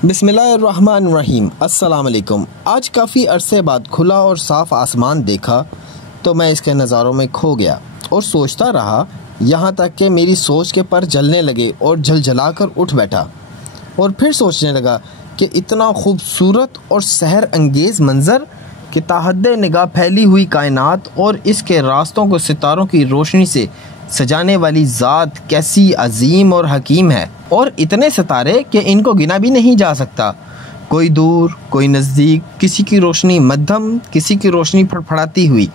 बिस्मिल्लाहिर्रहमानिर्रहीम। अस्सलाम वालेकुम। आज काफ़ी अरसे बाद खुला और साफ़ आसमान देखा तो मैं इसके नज़ारों में खो गया और सोचता रहा, यहाँ तक कि मेरी सोच के पर जलने लगे और झलझला कर उठ बैठा और फिर सोचने लगा कि इतना खूबसूरत और सहर अंगेज़ मंज़र कि ताहद्दे निगाह फैली हुई कायनात और इसके रास्तों को सितारों की रोशनी से सजाने वाली ज़ात कैसी अजीम और हकीम है। और इतने सितारे कि इनको गिना भी नहीं जा सकता। कोई दूर, कोई नज़दीक, किसी की रोशनी मध्यम, किसी की रोशनी फड़फड़ाती हुई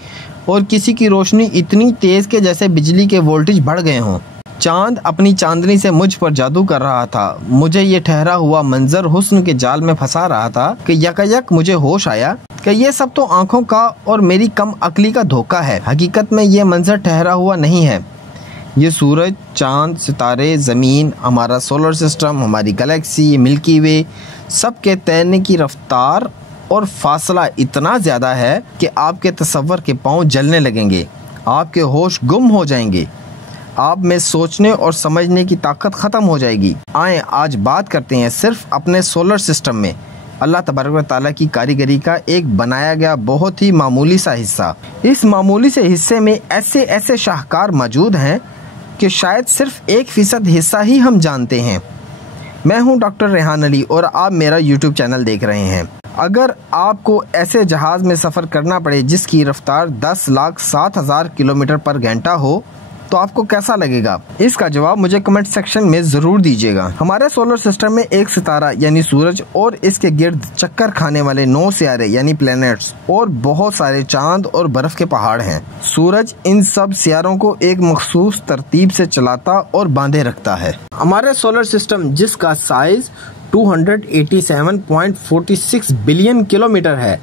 और किसी की रोशनी इतनी तेज़ के जैसे बिजली के वोल्टेज बढ़ गए हों। चांद अपनी चांदनी से मुझ पर जादू कर रहा था। मुझे ये ठहरा हुआ मंजर हुस्न के जाल में फंसा रहा था कि यकायक मुझे होश आया कि ये सब तो आंखों का और मेरी कम अक्ली का धोखा है। हकीकत में ये मंजर ठहरा हुआ नहीं है। ये सूरज, चांद, सितारे, ज़मीन, हमारा सोलर सिस्टम, हमारी गैलेक्सी, मिल्की वे, सब के तैरने की रफ्तार और फासला इतना ज़्यादा है कि आपके तसव्वुर के पाँव जलने लगेंगे, आपके होश गुम हो जाएंगे, आप में सोचने और समझने की ताकत ख़त्म हो जाएगी। आएँ आज बात करते हैं सिर्फ अपने सोलर सिस्टम में अल्लाह तबारक व तआला की कारीगरी का एक बनाया गया बहुत ही मामूली सा हिस्सा। इस मामूली से हिस्से में ऐसे ऐसे शाहकार मौजूद हैं कि शायद सिर्फ 1% हिस्सा ही हम जानते हैं। मैं हूं डॉक्टर रेहान अली और आप मेरा यूट्यूब चैनल देख रहे हैं। अगर आपको ऐसे जहाज़ में सफ़र करना पड़े जिसकी रफ्तार 10,07,000 किलोमीटर पर घंटा हो तो आपको कैसा लगेगा? इसका जवाब मुझे कमेंट सेक्शन में ज़रूर दीजिएगा। हमारे सोलर सिस्टम में एक सितारा यानी सूरज और इसके गिर्द चक्कर खाने वाले 9 सियारे यानी प्लैनेट्स और बहुत सारे चांद और बर्फ के पहाड़ हैं। सूरज इन सब सियारों को एक मखसूस तरतीब से चलाता और बांधे रखता है। हमारे सोलर सिस्टम जिसका साइज 287.46 बिलियन किलोमीटर है,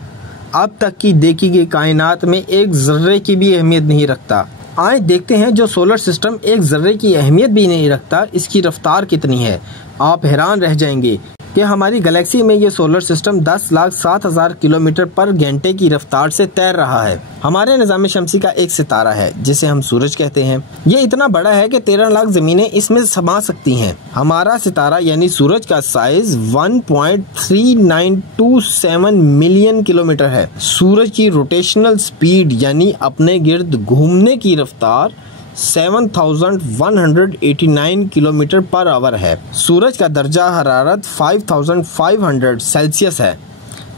अब तक की देखी गई कायनात में एक जर्रे की भी अहमियत नहीं रखता। आए देखते हैं जो सोलर सिस्टम एक जर्रे की अहमियत भी नहीं रखता, इसकी रफ्तार कितनी है। आप हैरान रह जाएंगे कि हमारी गैलेक्सी में ये सोलर सिस्टम 10,07,000 किलोमीटर पर घंटे की रफ्तार से तैर रहा है। हमारे निज़ाम शमसी का एक सितारा है जिसे हम सूरज कहते हैं। ये इतना बड़ा है कि 13 लाख ज़मीनें इसमें समा सकती हैं। हमारा सितारा यानी सूरज का साइज 1.3927 मिलियन किलोमीटर है। सूरज की रोटेशनल स्पीड यानी अपने गिर्द घूमने की रफ्तार 7,189 किलोमीटर पर आवर है। सूरज का दर्जा हरारत 5,500 सेल्सियस है।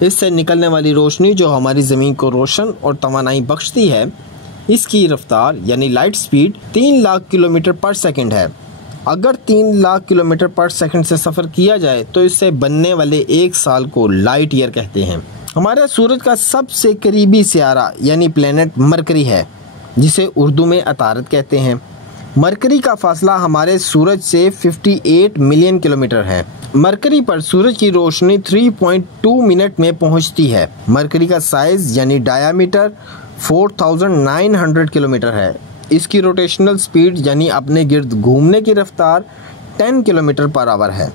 इससे निकलने वाली रोशनी जो हमारी ज़मीन को रोशन और तवानाई बख्शती है, इसकी रफ्तार यानी लाइट स्पीड 3 लाख किलोमीटर पर सेकंड है। अगर 3 लाख किलोमीटर पर सेकंड से सफ़र किया जाए तो इससे बनने वाले एक साल को लाइट ईयर कहते हैं। हमारे सूरज का सबसे करीबी सियारा यानी प्लैनेट मरकरी है जिसे उर्दू में अतारत कहते हैं। मरकरी का फासला हमारे सूरज से 58 मिलियन किलोमीटर है। मरकरी पर सूरज की रोशनी 3.2 मिनट में पहुंचती है। मरकरी का साइज यानी डायामीटर 4,900 किलोमीटर है। इसकी रोटेशनल स्पीड यानी अपने गिर्द घूमने की रफ्तार 10 किलोमीटर पर आवर है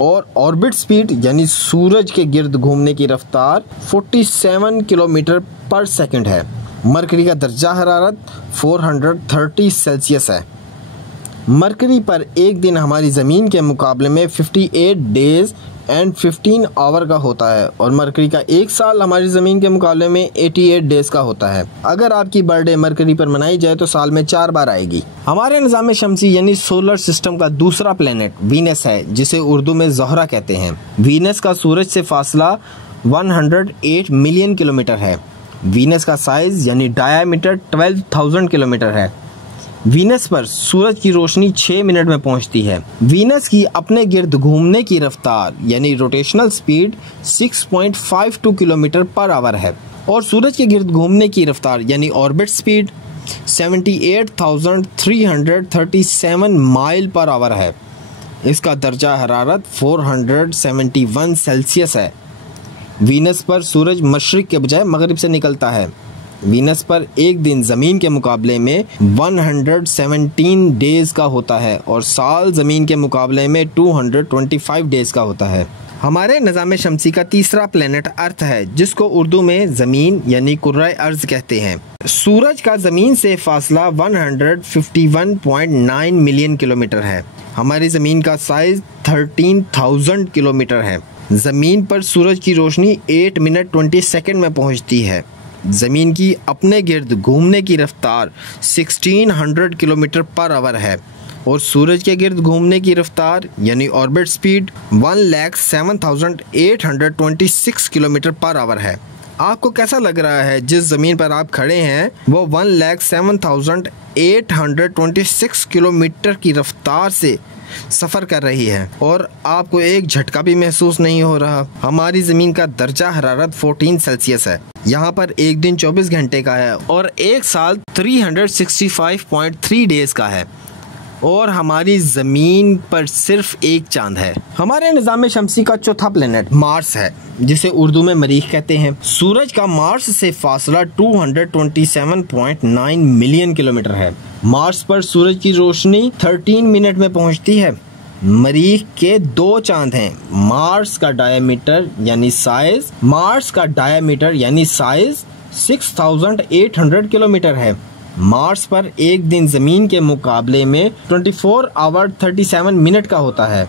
और ऑर्बिट स्पीड यानी सूरज के गिर्द घूमने की रफ्तार 47 किलोमीटर पर सेकंड है। मरकरी का दर्जा हरारत 430 सेल्सियस है। मरकरी पर एक दिन हमारी ज़मीन के मुकाबले में 58 डेज़ एंड 15 आवर का होता है और मरकरी का एक साल हमारी ज़मीन के मुकाबले में 88 डेज़ का होता है। अगर आपकी बर्थडे मरकरी पर मनाई जाए तो साल में 4 बार आएगी। हमारे निज़ाम शमसी यानी सोलर सिस्टम का दूसरा प्लैनेट वीनस है जिसे उर्दू में ज़ोहरा कहते हैं। वीनस का सूरज से फासला 108 मिलियन किलोमीटर है। वीनस का साइज यानी डायामीटर 12,000 किलोमीटर है। वीनस पर सूरज की रोशनी 6 मिनट में पहुंचती है। वीनस की अपने गिर्द घूमने की रफ्तार यानी rotational speed 6.52 kilometre per hour है और सूरज के गिर्द घूमने की रफ्तार यानी orbit speed 78,337 mile per hour है। इसका दर्जा हरारत 471 सेल्सियस है। वीनस पर सूरज मशरिक के बजाय मगरिब से निकलता है। वीनस पर एक दिन ज़मीन के मुकाबले में 117 डेज़ का होता है और साल ज़मीन के मुकाबले में 225 डेज़ का होता है। हमारे निज़ाम शमसी का तीसरा प्लैनेट अर्थ है जिसको उर्दू में ज़मीन यानी कुर्रा अर्ज़ कहते हैं। सूरज का ज़मीन से फासला 151.9 मिलियन किलोमीटर है। हमारी ज़मीन का साइज़ 13,000 किलोमीटर है। ज़मीन पर सूरज की रोशनी 8 मिनट 20 सेकंड में पहुंचती है। ज़मीन की अपने गिर्द घूमने की रफ्तार 1600 किलोमीटर पर आवर है और सूरज के गिर्द घूमने की रफ्तार यानी orbit speed 1,07,826 kilometre per hour है। आपको कैसा लग रहा है जिस ज़मीन पर आप खड़े हैं वो 1,07,826 किलोमीटर की रफ्तार से सफ़र कर रही है और आपको एक झटका भी महसूस नहीं हो रहा। हमारी ज़मीन का दर्जा हरारत 14 सेल्सियस है। यहाँ पर एक दिन 24 घंटे का है और एक साल 365.3 डेज़ का है और हमारी ज़मीन पर सिर्फ एक चांद है। हमारे निज़ाम शमसी का चौथा प्लेनेट मार्स है, जिसे उर्दू में मरीख कहते हैं। सूरज का मार्स से फासला 227.9 मिलियन किलोमीटर है। मार्स पर सूरज की रोशनी 13 मिनट में पहुंचती है। मरीख के 2 चांद हैं। मार्स का डायमीटर यानी साइज 6800 किलोमीटर है। मार्स पर एक दिन ज़मीन के मुकाबले में 24 आवर 37 मिनट का होता है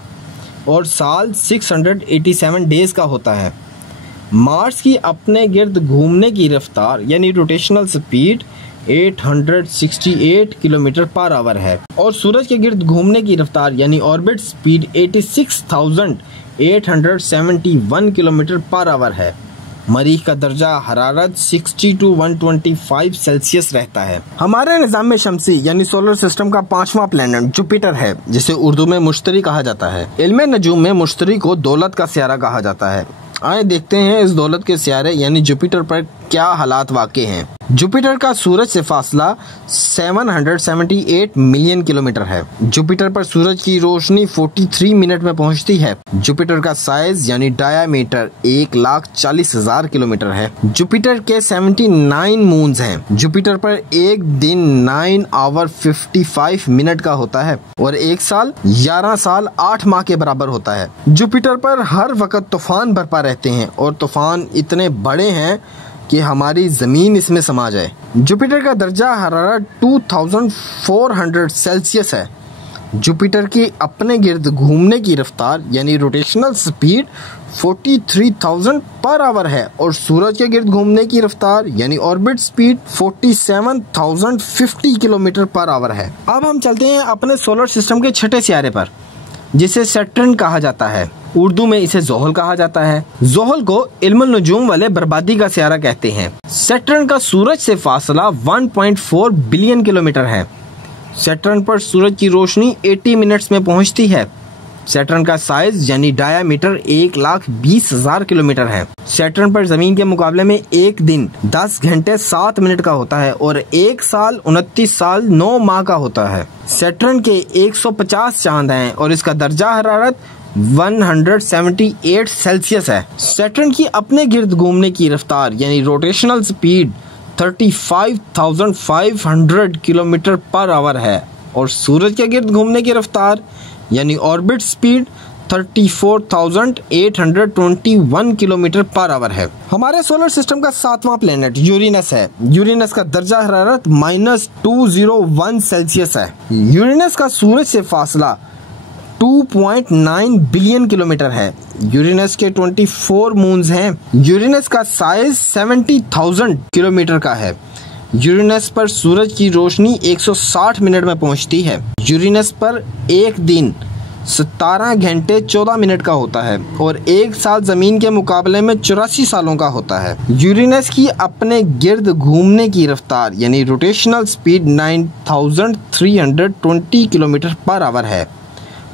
और साल 687 डेज़ का होता है। मार्स की अपने गिर्द घूमने की रफ्तार यानी rotational speed 868 kilometre per hour है और सूरज के गिर्द घूमने की रफ्तार यानी orbit speed 86,871 kilometre per hour है। मरीख का दर्जा हरारत 60 to 125 सेल्सियस रहता है। हमारे निज़ाम शमसी यानी सोलर सिस्टम का 5वां प्लेनेट जुपिटर है, जिसे उर्दू में मुश्तरी कहा जाता है। इल्मे नजूम में मुश्तरी को दौलत का सियारा कहा जाता है। आइए देखते हैं इस दौलत के सियारे यानी जुपिटर पर क्या हालात वाक़ई हैं। जुपिटर का सूरज से फासला 778 मिलियन किलोमीटर है। जुपिटर पर सूरज की रोशनी 43 मिनट में पहुंचती है। जुपिटर का साइज यानी डायामीटर 1,40,000 किलोमीटर है। जुपिटर के 79 मून्स हैं। जुपिटर पर एक दिन 9 आवर 55 मिनट का होता है और एक साल 11 साल 8 माह के बराबर होता है। जुपिटर पर हर वक्त तूफान बरपा रहते हैं और तूफान इतने बड़े हैं कि हमारी ज़मीन इसमें समा जाए। जुपिटर का दर्जा हरारत 2400 सेल्सियस है। जुपिटर की अपने गिर्द घूमने की रफ्तार यानी रोटेशनल स्पीड 43,000 पर आवर है और सूरज के गिर्द घूमने की रफ्तार यानी orbit speed 47,050 kilometre per hour है। अब हम चलते हैं अपने सोलर सिस्टम के छठे सियारे पर, जिसे सैटर्न कहा जाता है। उर्दू में इसे जोहल कहा जाता है। जोहल को इल्मुल नजूम वाले बर्बादी का सियारा कहते हैं। सैटर्न का सूरज से फासला 1.4 बिलियन किलोमीटर है। सैटर्न पर सूरज की रोशनी 80 मिनट्स में पहुंचती है। सैटर्न का साइज यानी डायामीटर 1,20,000 किलोमीटर है। सैटर्न पर जमीन के मुकाबले में एक दिन 10 घंटे 7 मिनट का होता है और एक साल 29 साल 9 माह का होता है। सैटर्न के 150 चांद हैं और इसका दर्जा हरारत 178 सेल्सियस है। सैटर्न की अपने गिर्द घूमने की रफ्तार यानी rotational speed 35,500 kilometre per hour है और सूरज के गिर्द घूमने की रफ्तार यानी orbit speed 34,821 kilometre per hour है। हमारे सोलर सिस्टम का 7वां प्लेनेट यूरेनस है। यूरेनस का दर्जा हरारत -201 सेल्सियस है। यूरेनस का सूरज से फासला 2.9 बिलियन किलोमीटर है। यूरेनस के 24 मून्स हैं। यूरेनस का साइज 70,000 किलोमीटर का है। यूरेनस पर सूरज की रोशनी 160 मिनट में पहुंचती है। यूरेनस पर एक दिन 17 घंटे 14 मिनट का होता है और एक साल जमीन के मुकाबले में 84 सालों का होता है। यूरेनस की अपने गिर्द घूमने की रफ्तार यानी rotational speed 9,320 kilometre per hour है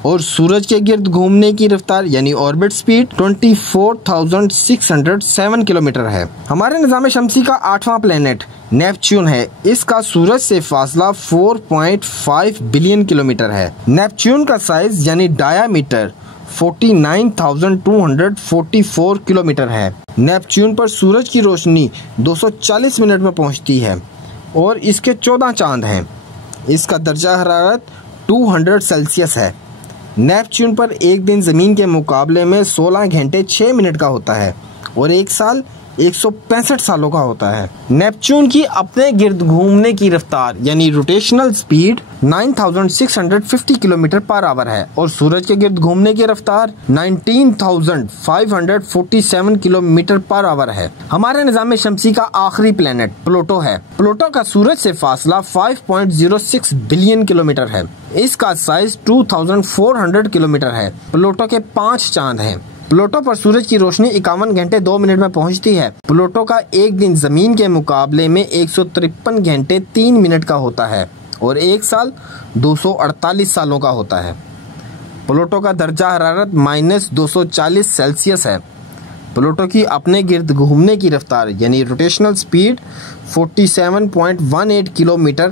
और सूरज के गिर्द घूमने की रफ्तार यानी ऑर्बिट स्पीड 24,607 किलोमीटर है। हमारे निज़ाम शमसी का 8वां प्लेनेट नेपच्यून है। इसका सूरज से फासला 4.5 बिलियन किलोमीटर है। नेपच्यून का साइज यानी डायामीटर 49,244 किलोमीटर है। नेपच्यून पर सूरज की रोशनी 240 मिनट में पहुंचती है और इसके 14 चांद हैं। इसका दर्जा हरारत 200 सेल्सियस है। नेपच्यून पर एक दिन ज़मीन के मुकाबले में 16 घंटे 6 मिनट का होता है और एक साल 165 सालों का होता है। नेपच्यून की अपने गिर्द घूमने की रफ्तार यानी rotational speed 9650 kilometre per hour है और सूरज के गिर्द घूमने की रफ्तार 19547 किलोमीटर पर आवर है। हमारे निज़ाम शमसी का आखिरी प्लेनेट प्लूटो है। प्लूटो का सूरज से फासला 5.06 बिलियन किलोमीटर है। इसका साइज 2400 किलोमीटर है। प्लूटो के 5 चांद हैं। प्लूटो पर सूरज की रोशनी 51 घंटे 2 मिनट में पहुंचती है। प्लूटो का एक दिन जमीन के मुकाबले में 153 घंटे 3 मिनट का होता है और एक साल 248 सालों का होता है। प्लूटो का दर्जा हरारत -240 सेल्सियस है। प्लूटो की अपने गिर्द घूमने की रफ्तार यानी rotational speed 47.18 kilometre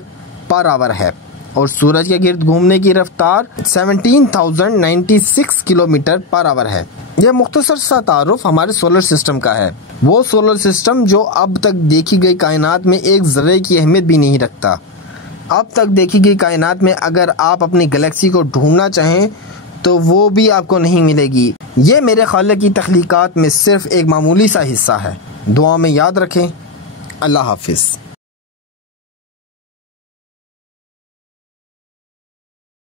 per hour है और सूरज के गिर्द घूमने की रफ्तार 17,096 किलोमीटर पर आवर है। यह मुख्तसर सा तारुफ हमारे सोलर सिस्टम का है, वो सोलर सिस्टम जो अब तक देखी गई कायनात में एक ज़र्रे की अहमियत भी नहीं रखता। अब तक देखी गई कायनात में अगर आप अपनी गैलेक्सी को ढूंढना चाहें तो वो भी आपको नहीं मिलेगी। ये मेरे खालिक की तख्लीकात में सिर्फ एक मामूली सा हिस्सा है। दुआ में याद रखें। अल्लाह हाफिज़।